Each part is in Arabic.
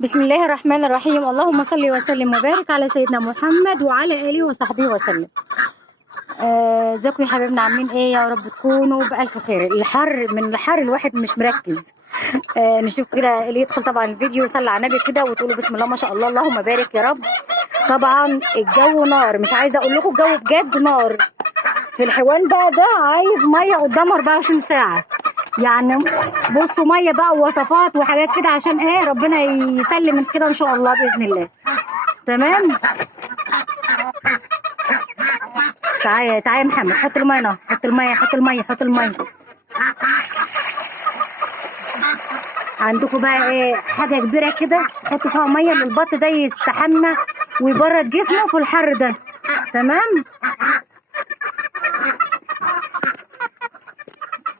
بسم الله الرحمن الرحيم. اللهم صل وسلم وبارك على سيدنا محمد وعلى آله وصحبه وسلم. ازيكم يا حبايبنا، عاملين ايه؟ يا رب تكونوا بألف خير. الحر الواحد مش مركز. نشوف كده اللي يدخل طبعا الفيديو يصلي على النبي كده وتقولوا بسم الله ما شاء الله اللهم بارك يا رب. طبعا الجو نار، مش عايزه اقول لكم الجو بجد نار. في الحيوان بقى ده عايز ميه قدامه 24 ساعه. يعني بصوا ميه بقى ووصفات وحاجات كده عشان ايه ربنا يسلم من كده ان شاء الله باذن الله. تمام. تعالى تعالى يا محمد، حط الميه هنا، حط الميه حط الميه حط الميه. عندكم بقى ايه حاجه كبيره كده حطوا فيها ميه للبط ده يستحمى ويبرد جسمه في الحر ده. تمام.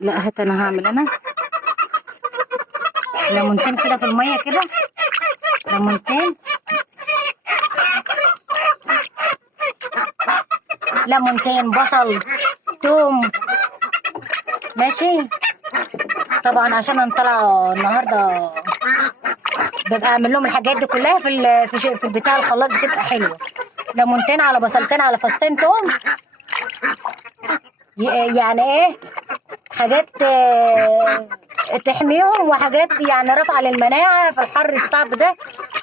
لا هات، انا هعمل انا ليمونتين كده في الميه كده، ليمونتين ليمونتين بصل توم. ماشي. طبعا عشان نطلع النهارده ببقى اعمل لهم الحاجات دي كلها في البتاع الخلاط، بتبقى حلوه. ليمونتين على بصلتين على فصين توم، يعني ايه حاجات تحميهم وحاجات يعني رافعه للمناعه في الحر الصعب ده.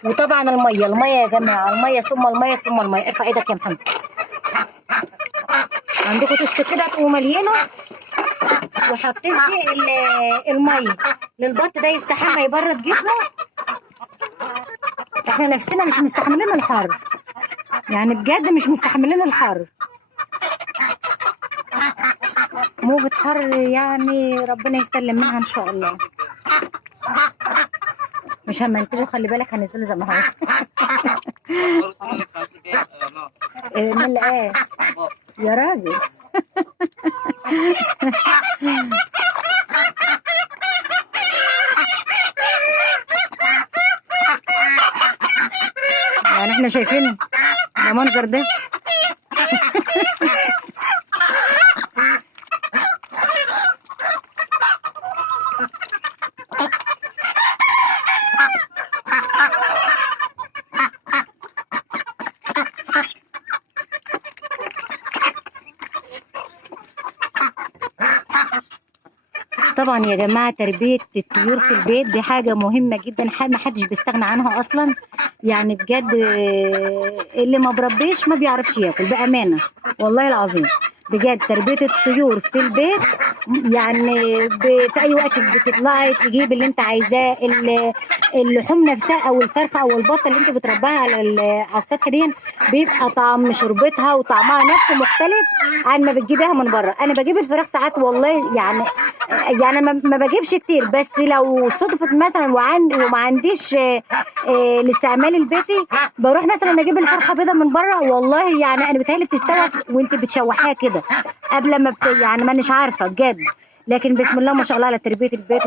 وطبعا الميه يا جماعه، الميه ثم الميه ثم الميه. ارفع ايدك يا محمد. عندكم طشت كده تقوموا مالينه وحاطين فيه الميه للبط ده يستحمى يبرد جسمه. احنا نفسنا مش مستحملين الحر، يعني بجد مش مستحملين الحر. موجة حر يعني ربنا يسلم منها ان شاء الله. مش همنتجه، خلي بالك هنزله زي ما هو. من ايه يا راجل؟ يعني احنا شايفين المنظر ده. طبعا يا جماعه تربيه الطيور في البيت دي حاجه مهمه جدا، ما حدش بيستغنى عنها اصلا. يعني بجد اللي ما بربيش ما بيعرفش ياكل بامانه والله العظيم. بجد تربيه الطيور في البيت يعني في اي وقت بتطلعي تجيب اللي انت عايزاه. اللحوم نفسها او الفرخه او البطه اللي انت بتربيها على السطح دي بيبقى طعم شربتها وطعمها نفسه مختلف عن ما بتجيبها من بره. انا بجيب الفراخ ساعات والله يعني ما بجيبش كتير، بس لو صدفت مثلا وما عنديش الاستعمال البيتي بروح مثلا اجيب الفرخه بيضه من بره. والله يعني انا بتهيألي بتستوي وانت بتشوحيها كده قبل ما يعني ما اناش عارفه بجد. لكن بسم الله ما شاء الله على تربيه البيت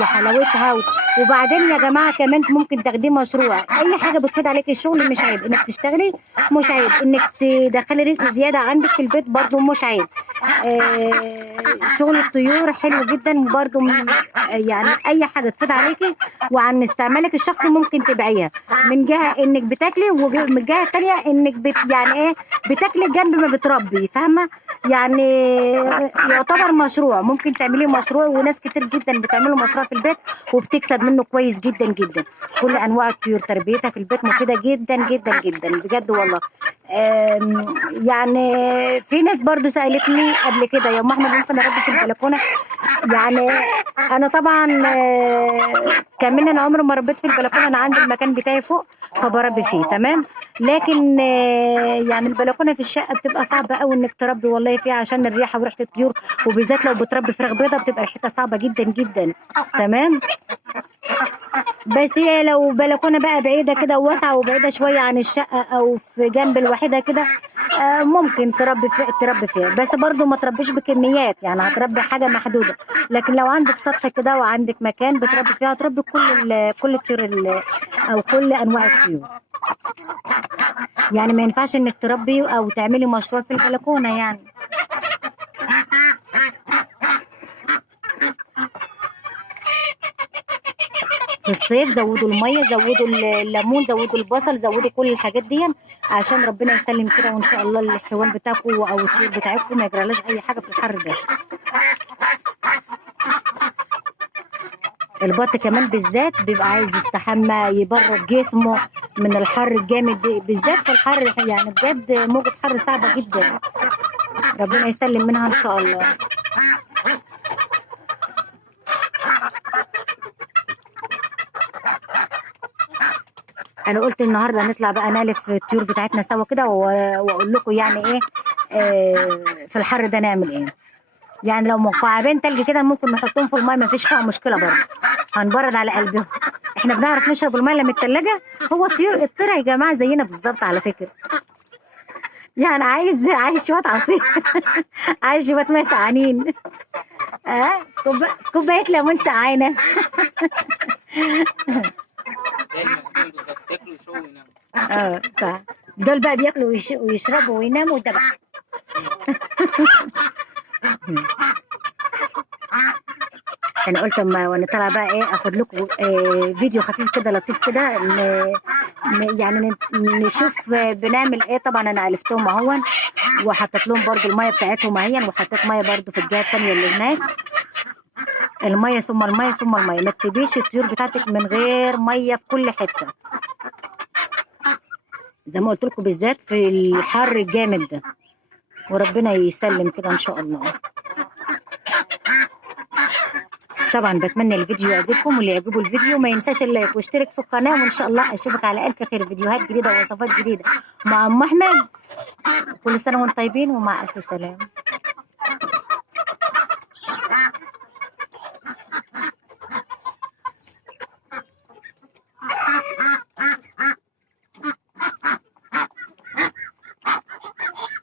وحلاوتها. وبعدين يا جماعه كمان ممكن تاخديه مشروع. اي حاجه بتفيد عليك الشغل مش عيب انك تشتغلي، مش عيب انك تدخلي رزق زياده عندك في البيت برضو مش عيب. شغل الطيور حلو جدا برضو. يعني اي حاجه تفيد عليكي وعن استعمالك الشخصي ممكن تبيعيها، من جهه انك بتاكلي ومن جهه ثانيه انك يعني ايه بتاكلي جنب ما بتربي. فاهمه؟ يعني يعتبر مشروع، ممكن تعمليه مشروع. وناس كتير جدا بتعمله مشروع في البيت وبتكسب منه كويس جدا جدا. كل انواع الطيور تربيتها في البيت مفيده جدا جدا جدا بجد والله. يعني في ناس برضو سالتني قبل كده يا ام احمد ممكن اربي في البلكونه؟ يعني انا طبعا كمان انا عمري ما ربيت في البلكونه. انا عندي المكان بتاعي فوق فبربي فيه. تمام. لكن يعني البلكونه في الشقه بتبقى صعبه قوي انك تربي والله فيها عشان الريحه وريحه الطيور، وبالذات لو بتربي فراخ بيضه بتبقى ريحتها صعبه جدا جدا. تمام. بس هي لو بلكونه بقى بعيده كده وواسعه وبعيده شويه عن الشقه او في جنب الوحيده كده ممكن تربي فيها، بس برضو ما تربيش بكميات. يعني هتربي حاجه محدوده. لكن لو عندك سطح كده وعندك مكان بتربي فيها هتربي كل الطيور او كل انواع الطيور. يعني ما ينفعش انك تربي او تعملي مشروع في البلكونه يعني. في الصيف زودوا الميه، زودوا الليمون، زودوا البصل، زودوا كل الحاجات دي عشان ربنا يسلم كده، وان شاء الله الحيوان بتاعكم او الطيور بتاعتكم ما يجرالهاش اي حاجه في الحر ده. البط كمان بالذات بيبقى عايز يستحمى يبرد جسمه من الحر الجامد بالذات في الحر، يعني بجد موجة حر صعبة جدا، ربنا يسلم منها ان شاء الله. انا قلت النهارده نطلع بقى نالف الطيور بتاعتنا سوا كده واقول لكم يعني ايه في الحر ده نعمل ايه. يعني لو مكعبين تلج كده ممكن نحطهم في الماء، ما فيش فيها مشكله برضه، هنبرد على قلبهم. احنا بنعرف نشرب الماء من التلاجة. هو الطير يا جماعه زينا بالظبط على فكره، يعني عايز شويه عصير عايز شويه ميه سقعانين، كوبايه ليمون سقعانه. زي المقدونة بالظبط، ياكلوا يشربوا ويناموا. صح، دول بقى بياكلوا ويشربوا ويناموا ده بقى. انا قلت اما وانا طالعه بقى ايه اخد لكم فيديو خفيف كده لطيف كده، يعني نشوف بنعمل ايه. طبعا انا عرفتهم اهون، وحطيت لهم برضو الميه بتاعتهم اهي، وحطيت ميه برضو في الجهه الثانيه اللي هناك. الميه ثم الميه ثم الميه، ما تسيبيش الطيور بتاعتك من غير ميه في كل حته، زي ما قلت لكم بالذات في الحر الجامد ده، وربنا يسلم كده ان شاء الله. طبعا بتمنى الفيديو يعجبكم، واللي يعجبه الفيديو ما ينساش اللايك واشترك في القناه، وان شاء الله اشوفك على الف خير، فيديوهات جديده ووصفات جديده مع ام احمد. كل سنه وانتم طيبين ومع الف سلامه.